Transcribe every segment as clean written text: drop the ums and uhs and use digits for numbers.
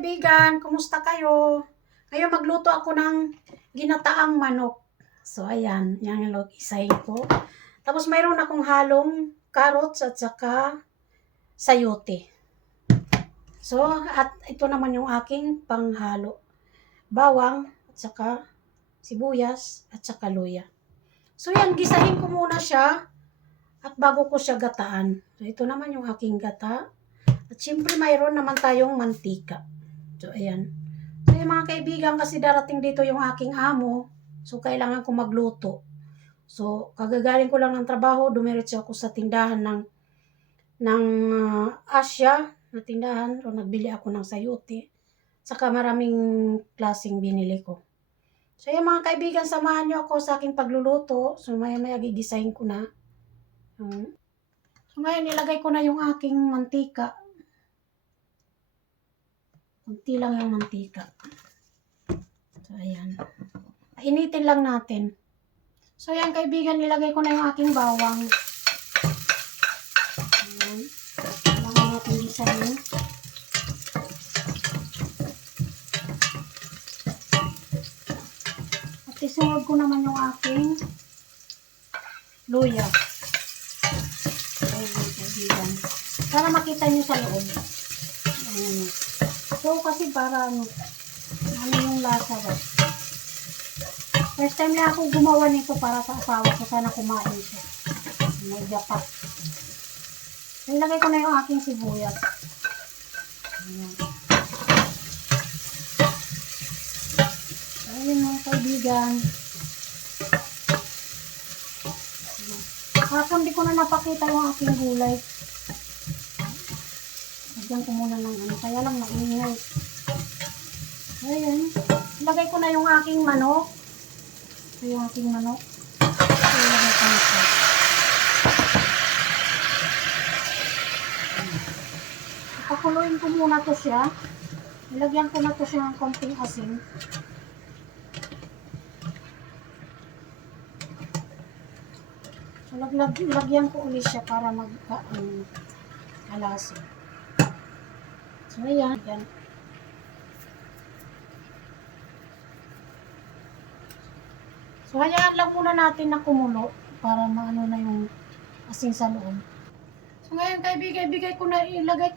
kaibigan, kumusta kayo? Ngayon magluto ako ng ginataang manok. So ayan, yan yung isahin ko. Tapos mayroon akong halong carrots at saka sayote. So at ito naman yung aking panghalo. Bawang at saka sibuyas at saka luya. So yan, gisahin ko muna siya at bago ko siya gataan. So ito naman yung aking gata. At syempre mayroon naman tayong mantika. So ayan. So yung mga kaibigan, kasi darating dito yung aking amo. So kailangan ko magluto. So kagagaling ko lang ng trabaho, dumiretso ako sa tindahan ng Asia na tindahan. So nagbili ako ng sayote. Saka maraming klaseng binili ko. So yung mga kaibigan, samahan nyo ako sa aking pagluluto. So maya-maya gigisahin ko na. So ngayon nilagay ko na yung aking mantika. Kunti lang yung mantika. So, ayan. Initin lang natin. So, ayan kaibigan, nilagay ko na yung aking bawang. Ayan. Kailangan natin gisahin. At isunod ko naman yung aking luya. Ayan kaibigan. Para makita nyo sa loob. Ayan. So, kasi para ano yung lasa ba? First time na ako gumawa nito para sa asawa ko. Sana kumain siya. May gapat. Nilagay ko na yung aking sibuyas. Ayan. Ayan mga kaibigan. Kapag hindi ko na napakita yung aking gulay. Lagyan ko muna ng ano. Kaya lang maingay. Ayan. Ilagay ko na yung aking manok. Ito yung aking manok. Ilagay ko na ito. Ipakuluin ko muna to siya. Ilagyan ko na to siya ng konting asin. So, lagyan ko ulit siya para magka-alasa. So, ayan. So, hayaan lang muna natin na kumulo para maano na yung asin sa loob. So, ngayon kaibigan, ilagay ko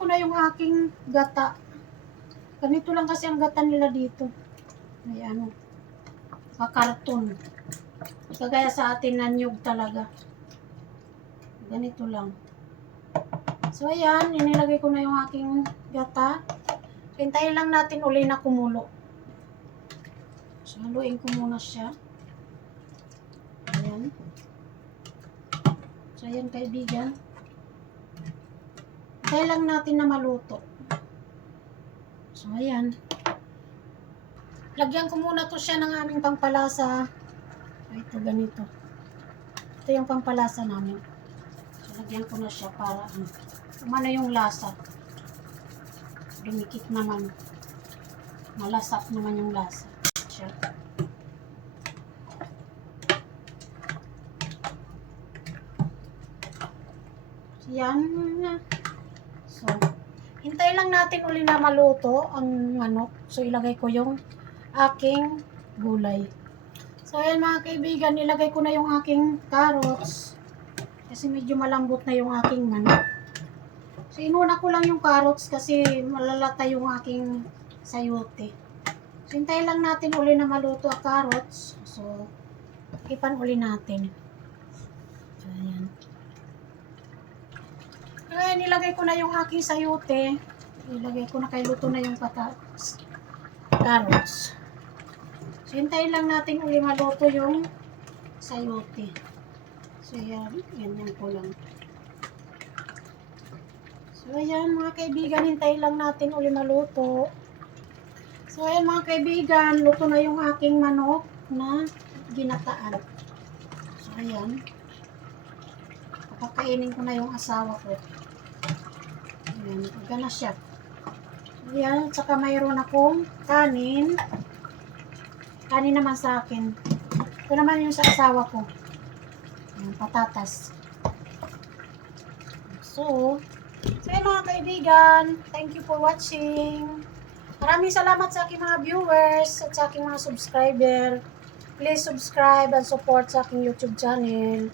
na yung aking gata. Ganito lang kasi ang gata nila dito. May ano, kakarton. Kagaya sa atin na nyug talaga. Ganito lang. So, ayan, inilagay ko na yung aking gata. Hintayin lang natin uli na kumulo. So, haluin ko muna siya. Ayan. So, ayan kaibigan. Hintayin lang natin na maluto. So, ayan. Lagyan ko muna to siya ng aming pampalasa. So, ito ganito. Ito yung pampalasa namin. So, lagyan ko na siya para umano yung lasa. Dumikit naman. Malasak naman yung lasa. Siya. Yan. So, hintay lang natin uli na maluto ang manok. So, ilagay ko yung aking gulay. So, ayan mga kaibigan, ilagay ko na yung aking carrots. Kasi medyo malambot na yung aking manok. So, inuna ko lang yung carrots kasi malalata yung aking sayote. So, hintay lang natin uli na maluto ang carrots. So, ipan uli natin. So, ayan. Ngayon, nilagay ko na yung aking sayote. Ilagay ko na kay luto na yung carrots. So, hintayin lang natin uli maluto yung sayote. So, yan. Ganyan ko lang. So, ayan mga kaibigan, hintayin lang natin uli maluto. So, ayan mga kaibigan, luto na yung aking manok na ginataan. So, ayan. Papakainin ko na yung asawa ko. Ayan, pagka na siya. Ayan, saka mayroon akong kanin. Kanin naman sa akin. Ito naman yung sa asawa ko. Ayan, patatas. So, ayan mga kaibigan. Thank you for watching. Maraming salamat sa aking mga viewers at sa aking mga subscriber. Please subscribe and support sa aking YouTube channel.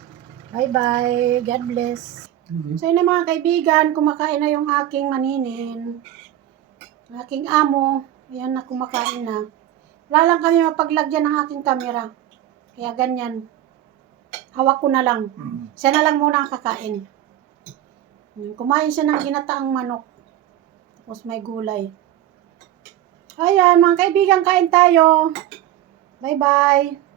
Bye-bye. God bless. So yun na mga kaibigan, kumakain na yung aking maninin. Aking amo, ayan na kumakain na. Wala lang kami mapaglagyan ng aking camera. Kaya ganyan. Hawak ko na lang. Siya na lang muna ang kakain. Kumain siya ng ginataang manok. Tapos may gulay. Ayan, mga kaibigan, kain tayo. Bye-bye.